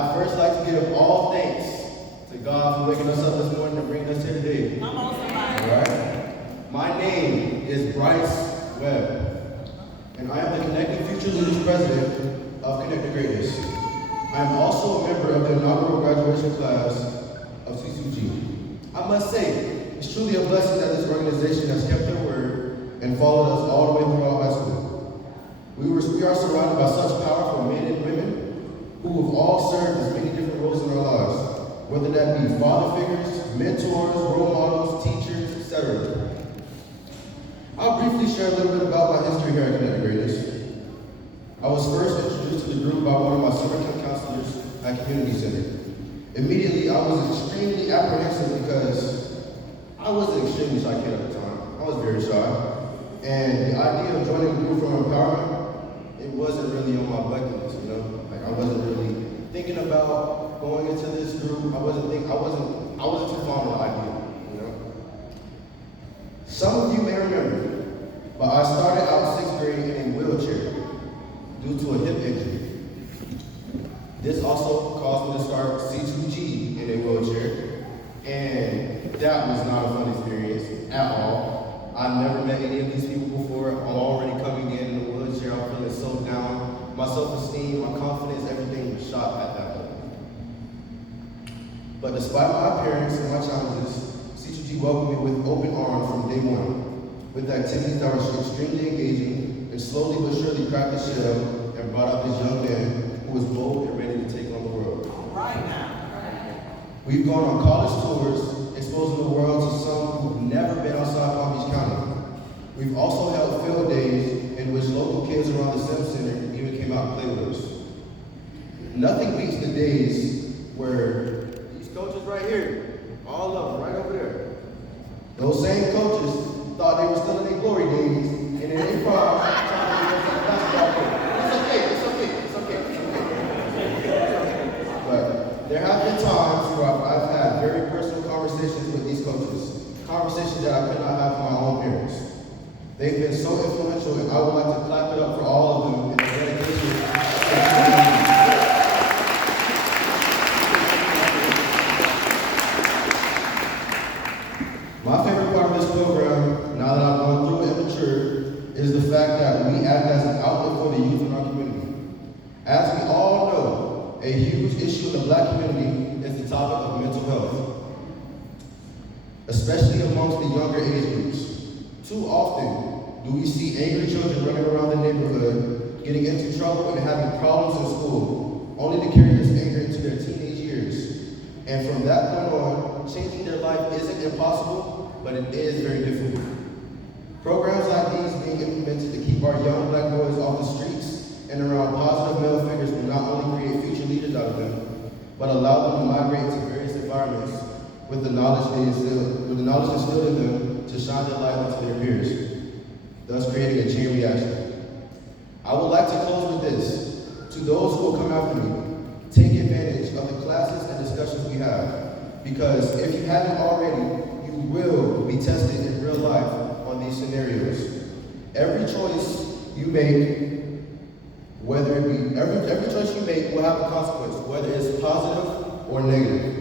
I'd first like to give all thanks to God for waking us up this morning and bringing us here today. Come on, somebody. All right? My name is Bryce Webb, and I am the Connecting Future Leaders President of Connecting Greatness. I am also a member of the inaugural graduation class of C2G. I must say, it's truly a blessing that this organization has kept their word and followed us all the way throughout high school. We are surrounded by such powerful men and women who have all served as many different roles in our lives, whether that be father figures, mentors, role models, teachers, etc. I'll briefly share a little bit about my history here at Connecting Greatness. I was first introduced to the group by one of my summer camp counselors at Community Center. Immediately, I was extremely apprehensive because I was an extremely shy kid at the time. I was very shy. And the idea of joining a group from empowerment, it wasn't really on my bucket list, you know? Like, I wasn't really thinking about going into this group. I wasn't too fond of the idea, you know? Some of you may remember, but I started out 6th grade in a wheelchair due to a hip injury. This also caused me to start C2G in a wheelchair, and that was not a fun experience at all. I've never met any of these people before. I'm already coming in a wheelchair. I'm feeling so down. My self-esteem, my confidence, everything was shot at that point. But despite my appearance and my challenges, C2G welcomed me with open arms from day one, with activities that were extremely engaging and slowly but surely cracked the shell and brought out this young man who was bold and ready to take on the world. Right now. We've gone on college tours, exposing the world to some who've never been outside Palm Beach County. We've also held field days in which local kids around the STEM Center even came out and played with us. Nothing beats the days where these coaches right here, all of them right over there, those same coaches thought they were still in their glory days, and in their prime, trying to go to the basketball court. It's okay. But there have been times where I've had very personal conversations with these coaches, conversations that I could not have with my own parents. They've been so influential, and I would like to clap it up for all of them in the dedication to the community. My favorite part of this program, now that I've gone through it and matured, is the fact that we act as an outlet for the youth in our community. As we all know, a huge issue in the Black community is the topic of mental health, especially amongst the younger age groups. Too often do we see angry children running around the neighborhood, getting into trouble and having problems in school, only to carry this anger into their teenage years. And from that point on, changing their life isn't impossible, but it is very difficult. Programs like these being implemented to keep our young Black boys off the streets and around positive male figures will not only create future leaders out of them, but allow them to migrate into various environments with the knowledge instilled in them to shine their light onto their peers, thus creating a chain reaction. I would like to close with this. To those who will come after me, take advantage of the classes and discussions we have, because if you haven't already, you will be tested in real life on these scenarios. Every choice you make, every choice you make will have a consequence, whether it's positive or negative.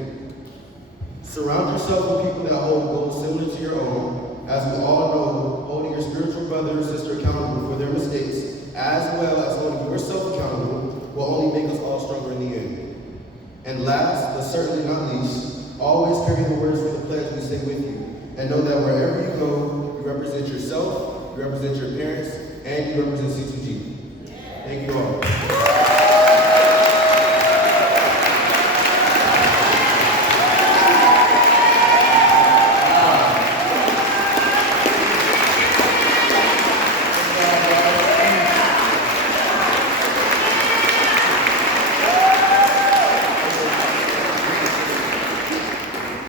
Surround yourself with people that hold goals similar to your own. As we all know, holding your spiritual brother or sister accountable for their mistakes, as well as holding yourself accountable, will only make us all stronger in the end. And last, but certainly not least, always carry the words from the pledge we say with you. And know that wherever you go, you represent yourself, you represent your parents, and you represent C2G. Thank you all.